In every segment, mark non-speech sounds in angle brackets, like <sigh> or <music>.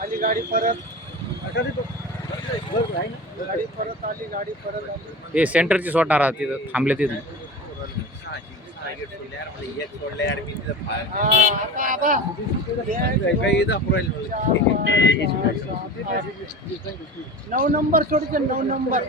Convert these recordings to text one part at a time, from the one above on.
आली गाडी परत. आहे गाडी परत आली गाडी परत आली. हे सेंटरची सोडणार आहात तिथं थांबले तिथं. नऊ नंबर सोडचे नऊ नंबर.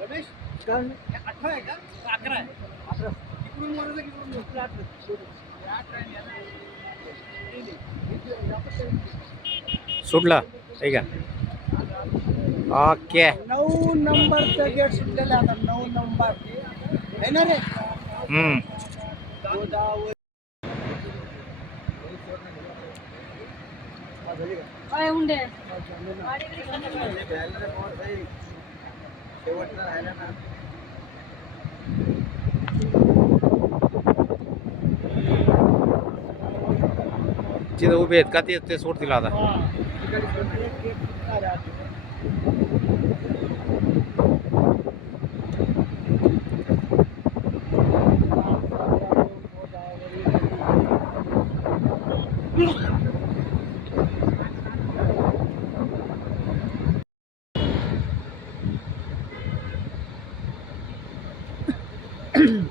रमेश अठरा आहे का अकरा आहे अकरा इकडून मारायचं अठरा. आपण सुटला ठीक आहे. ओके नऊ नंबरचं गेट सुटलेलं आता नऊ नंबर. आहे ना रे? हम्म. काय हुंडे तिथं उभे आहेत का ते ते सोडतील आता हा. तिकडे एक गेट सुटणार आहे आता. 咳 <clears throat> 咳